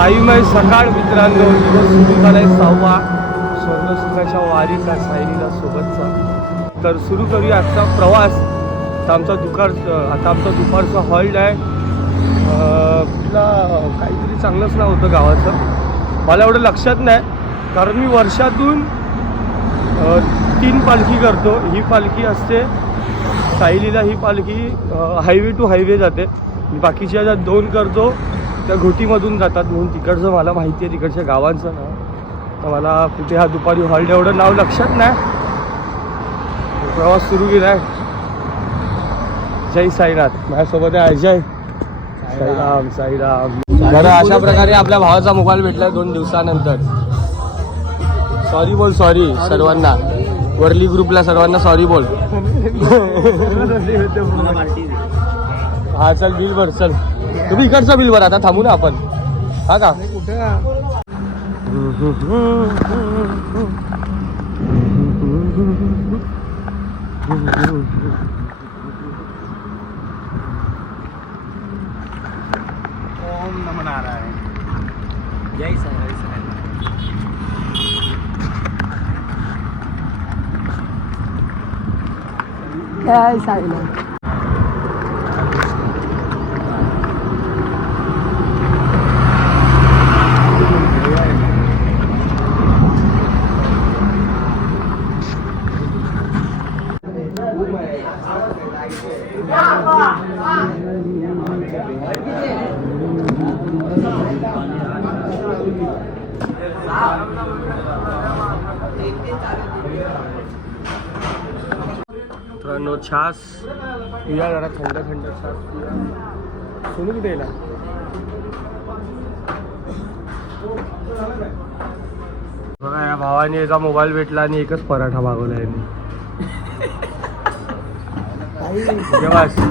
साईमय सकाळ मित्रांनो दिवस सुरू झालाय सहावा. स्वर्णसुखाच्या वारीचा साईलीला सोबतचा. तर सुरू करूया आजचा प्रवास. आता आमचा दुपार आता आमचा दुपारचा हॉल्ट आहे. तुला कुठला काहीतरी चांगलंच नाव होतं गावाचं. मला एवढं लक्षात नाही कारण मी वर्षातून तीन पालखी करतो. ही पालखी असते सायलीला ही पालखी हायवे टू हायवे जाते. बाकीच्या ज्या दोन करतो त्या घोटीमधून जातात म्हणून तिकडचं मला माहिती आहे तिकडच्या गावांचं नाव. तर मला कुठे हा दुपारी हॉलिडे एवढं नाव लक्षात नाही. प्रवास सुरू केला आहे जय साईनाथ. माझ्यासोबत आहे अजय साईराम साईराम. तर अशा प्रकारे आपल्या भावाचा मोबाईल भेटला दोन दिवसानंतर. सॉरी बोल सॉरी सर्वांना. वरली ग्रुपला सर्वांना सॉरी बोल. हा चल बिल भर चल. तुम्ही इकडचं बिल भर आता थांबू ना आपण. हा का? ओम नमः नारायण। जय साई। जय साई। मित्रांनो छास. पिया जरा थंड थंड छास पिया. सोनू कुठे गेला? बघा या भावाने याचा मोबाईल भेटला आणि एकच पराठा मागवला यांनी.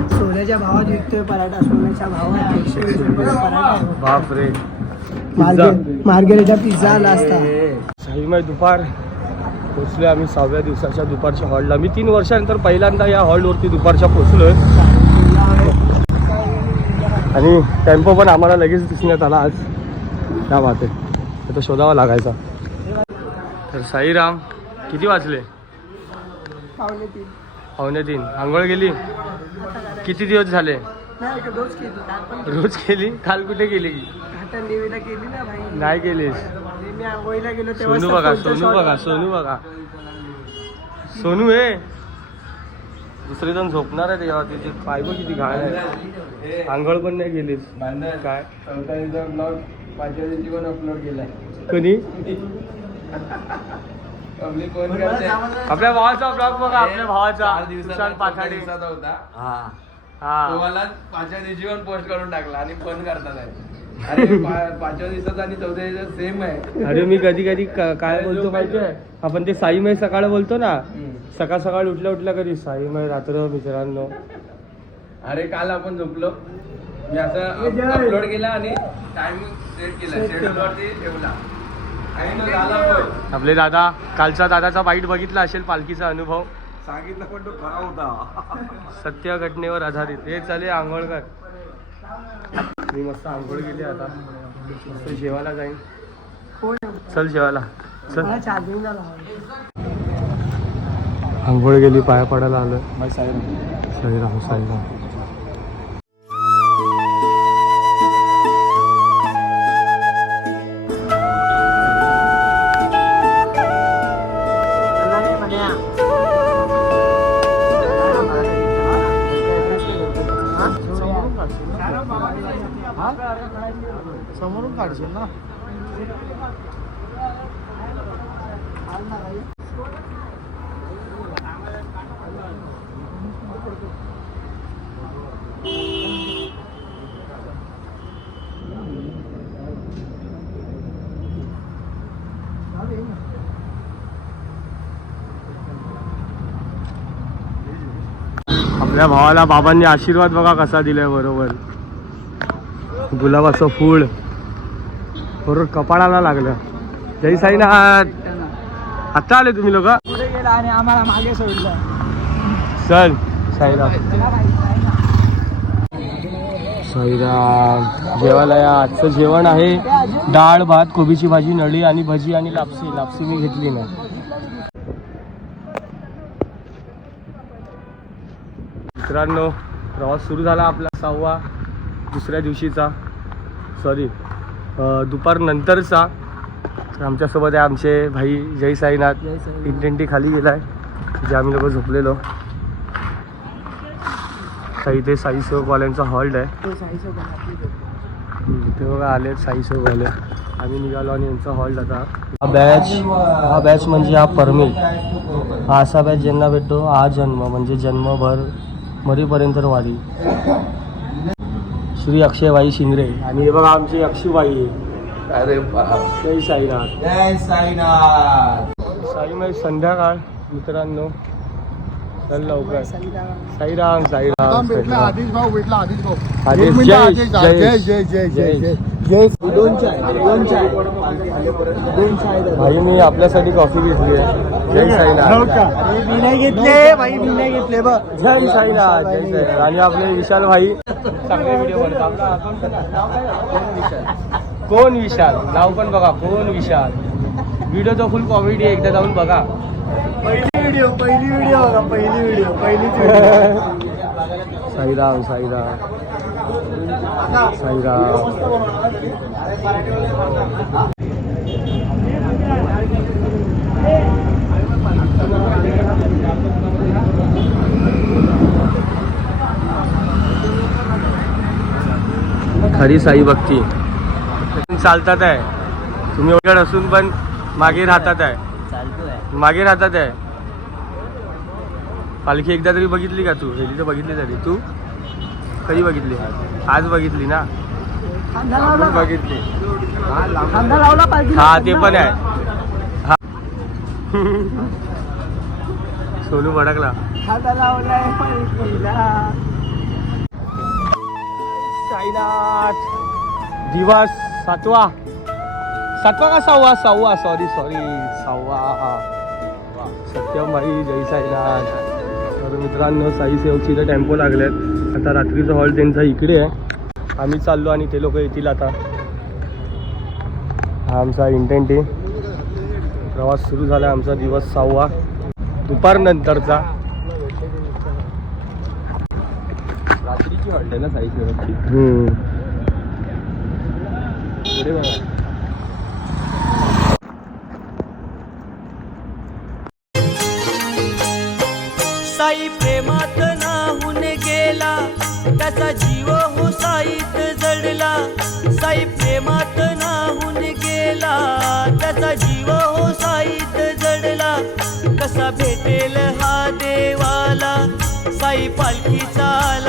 सोन्याच्या भावात विकतोय पराठा सोन्याच्या भावात एकशे वीस रुपयाला पराठा. आहे. बापरे. मार्गे- मार्गेरिटा पिझ्झा आला असता दुपार. पोचलो आम्ही सहाव्या दिवसाच्या दुपारच्या हॉलला. मी तीन वर्षानंतर पहिल्यांदा या हॉलवरती दुपारच्या पोचलोय. आणि टेम्पो पण आम्हाला लगेच दिसण्यात आला आज. त्या वाटे आता शोधावा लागायचा. तर साईराम किती वाजले? पावणे तीन. आंघोळ गेली? किती दिवस झाले? रोज केली. काल कुठे गेली? नाही केलीस. मी आंघोळीला गेलो तेव्हा सोनू बघा सोनू बघा? सोनू बघा. सोनू हे दुसरे जण झोपणार आहे तेव्हा तिचे पाय बघ किती घाण आहे आंघोळ पण नाही गेलीस काय? ब्लॉग माझ्या जीवन अपलोड केलाय कोणी पब्लिक कोण करते आपल्या भावाचा. ब्लॉग बघा आपल्या भावाचा दिवसात पाथाडे. दिवसाचा होता. हा. तुम्हाला पाचव्या दिवशी पण पोस्ट करून टाकला आणि फोन करतात. अरे पा- पाचव्या दिवसाचा आणि चौथ्या दिवसाचा सेम आहे. अरे मी कधी कधी क- काय बोलतो माहितीये? आपण ते साईमय सकाळ बोलतो ना हम्म. सकाळ सकाळ उठल्या उठल्या कधी साईमय रात्र मित्रांनो. अरे काल आपण झोपलो. मी असं अपलोड केला आणि टायमिंग सेट केला. शेड्यूल वरती ठेवला. आणि तो झाला पण आपले दादा कालचा दादाचा बाईट बघितला असेल पालखीचा अनुभव. सांगितलं पण तो खरा होता. सत्य घटनेवर आधारित. हे चाले आंघोळ कर. मी मस्त आंघोळ केली आता. मस्त जेवायला जाईन. कोण? चल जेवायला. चल. आंघोळ गेली पाया पडायला आलं साईराम साईराम. काढशील ना. आपल्या भावाला बाबांनी आशीर्वाद बघा कसा दिलाय बरोबर. गुलाबाचं फूल. बरोबर कपाळाला लागलं. जय साईनाथ. आता आले तुम्ही लोक? पुढे गेला आणि आम्हाला मागे सोडलं. चल. साईराम साईराम जेवायला या आजचं जेवण आहे. डाळ भात कोबीची भाजी नळी आणि भजी आणि लापसी. लापसी मी घेतली नाही. मित्रांनो प्रवास सुरू झाला आपला सहावा दुसऱ्या दिवशीचा. सॉरी दुपार नंतरचा तर आमच्यासोबत आहे आमचे भाई जय साईनाथ. इंटेंटी खाली गेलाय जे आम्ही लोक झोपलेलो. तर इथे साई सेवकवाल्यांचा हॉल्ट आहे. इथे बघा आले साई सेवकवाले आम्ही निघालो आणि यांचा हॉल्ट आता. हा बॅच हा बॅच म्हणजे हा परमिट हा असा बॅच ज्यांना भेटतो हा जन्म. म्हणजे जन्मभर मरीपर्यंत वारी. श्री अक्षयबाई शिंगरे. आणि हे बघा आमची अक्षूबाई आहे अरे बाप जय साईनाथ. जय साईनाथ. साईमाई संध्याकाळ मित्रांनो. चल लवकर. साईराम साईराम. साईराम. आदेश भाऊ भेटला आदेश भाऊ. आदेश, एक मिनिट, जय, जय, जय जय जय जय जय. जय जय. दोन चाय दोन चाय. दोन चाय द्या. भाई मी आपल्यासाठी कॉफी घेतली आहे. जय साईनाथ. मी नाही घेतले भाई मी नाही घेतले बघ. जय साईनाथ जय साईनाथ. आणि आपले विशाल भाई. कोण विशाल? नाव पण बघा कोण विशाल? व्हिडिओ तो फुल कॉमेडी आहे एकदा जाऊन बघा. पहिली व्हिडिओ पहिली व्हिडिओ बघा पहिली व्हिडिओ व्हिडिओ साईराम साईराम. साईराम. खरी साई भक्ती. चालतात आहे. तुम्ही वगैरे असून पण मागे राहतात आहे. मागे राहतात आहे. पालखी एकदा तरी बघितली का तू? हेली तर बघितली तरी. तू? कधी बघितली? आज बघितली ना? बघितली. हा ते पण आहे. हा. सोनू भडकला. साईनाथ. दिवस सातवा. सातवा का सहावा? सहावा सॉरी सॉरी सहावा. सत्यम भाई जय साईनाथ. तर मित्रांनो साई सेवकची इथं टेम्पो लागलेत. आता रात्रीचा हॉल त्यांचा इकडे आहे. आम्ही चाललो आणि ते लोक येतील आता. हा आमचा इंटेंट आहे प्रवास सुरू झाला आमचा दिवस सहावा. दुपारनंतरचा. हॉल्ट आहे ना साई. पुढे बघा. साई प्रेमात नाहून गेला त्याचा जीव हो साईत जडला. साई प्रेमात नाहून गेला त्याचा जीव हो साईत जडला. कसा भेटेल हा देवाला? साई पालखीचा आला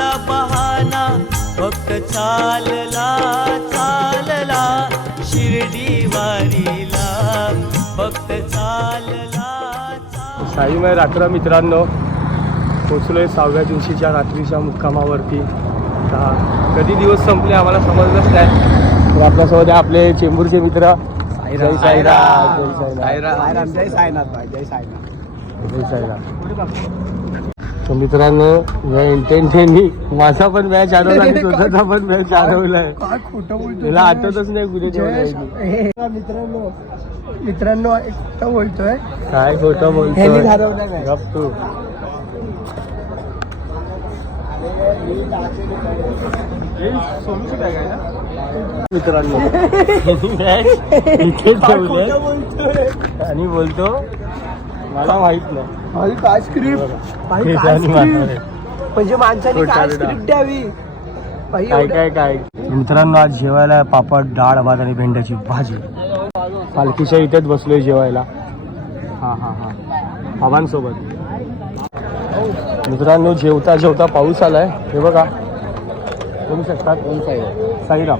बहाना फक्त चालला चालला शिर्डी वारीला. फक्त चालला साईमय रात्र मित्रांनो पोचलोय सहाव्या दिवशीच्या रात्रीच्या मुक्कामावरती. कधी दिवस संपले आम्हाला समजलंच नाही. तर आपल्यासोबत आपले चेंबूरचे मित्र. जय साईराम. जय साईराम. जय साईनाथ जय साईनाथ. जय साईराम. तर मित्रांनो या इंटेंटने माझा पण मॅच हरवला आणि स्वतःचा पण मॅच हरवलाय काय खोटं बोलतोय त्याला आठवतच नाही कुठे ठेवलंय मित्रांनो मित्रांनो एक खोटं बोलतोय. काय खोटं बोलतोय? हरवलं. गप तू. मित्रांनो इथे काय ठेवलंय. खोटं बोलतोय? आणि बोलतो मला माहीत नाही. काय स्क्रिप्ट काय. स्क्रिप्ट म्हणजे माणसाने काय. स्क्रिप्ट द्यावी? भाई काय एवढं- काय काय? मित्रांनो आज जेवायला पापड डाळ भात आणि भेंड्याची भाजी. पालखीच्या इथेच बसलोय जेवायला. हा हा हा. बाबांसोबत मित्रांनो जेवता जेवता पाऊस आलाय. हे बघा. बघू शकतात. साईराम.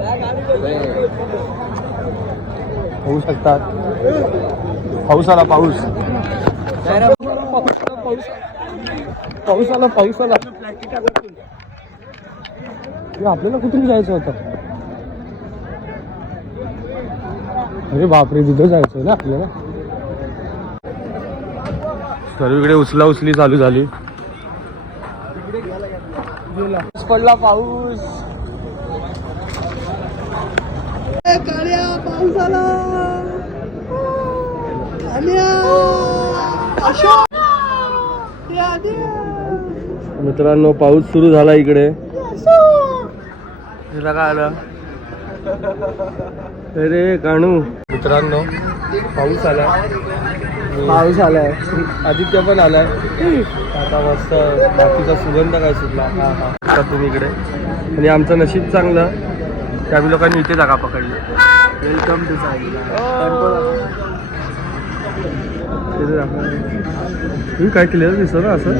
होऊ शकतात. पाऊस आला पाऊस. पाऊस आला पाऊस आला. आपल्याला कुठून जायचं होतं? अरे बापरे तिथं जायचं ना आपल्याला? सर्वीकडे उचला उचली चालू झाली. पडला पाऊस. पाऊस आला. मित्रांनो पाऊस सुरू झाला इकडे. तुला काय आलं? अरे काणू मित्रांनो पाऊस आला पाऊस आलाय. आदित्य पण आलाय. आता मस्त बाकीचा सुगंध काय सुटला. हा हा. आता तुम्ही इकडे. आणि आमचं नशीब चांगलं. की आम्ही लोकांनी इथे जागा पकडली. वेलकम टू तिथे जागा. तुम्ही काय केलं दिसत ना असं?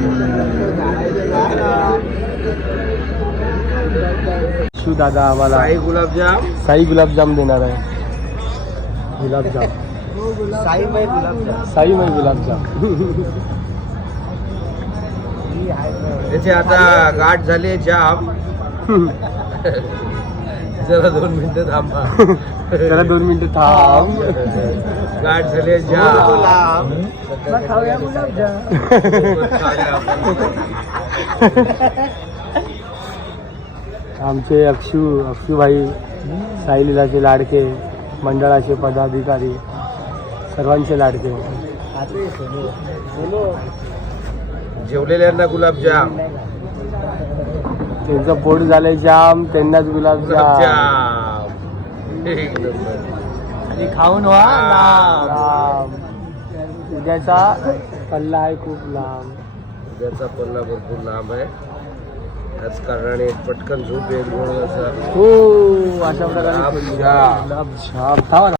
शू दादा आम्हाला साई गुलाबजाम. साई गुलाबजाम देणार आहे. गुलाबजाम. साई बाई गुलाबजाम. साई मय गुलाबजाम. त्याचे आता गाठ झाले जाम. जरा दोन मिनिटं थांबा. जरा दोन मिनिटं थांब. गाठ झाले आमचे अक्षू अक्षूभाई साईलीलाचे लाडके मंडळाचे पदाधिकारी सर्वांचे लाडके. जेवलेल्यांना गुलाबजाम. त्यांचं पोट झालंय जाम त्यांनाच गुलाबजाम. एक नंबर आणि खाऊन व्हा लांब. उद्याचा पल्ला आहे खूप लांब. उद्याचा पल्ला भरपूर लांब आहे. त्याच कारणाने पटकन झोप येईल म्हणून असं हो अशा प्रकारे खावा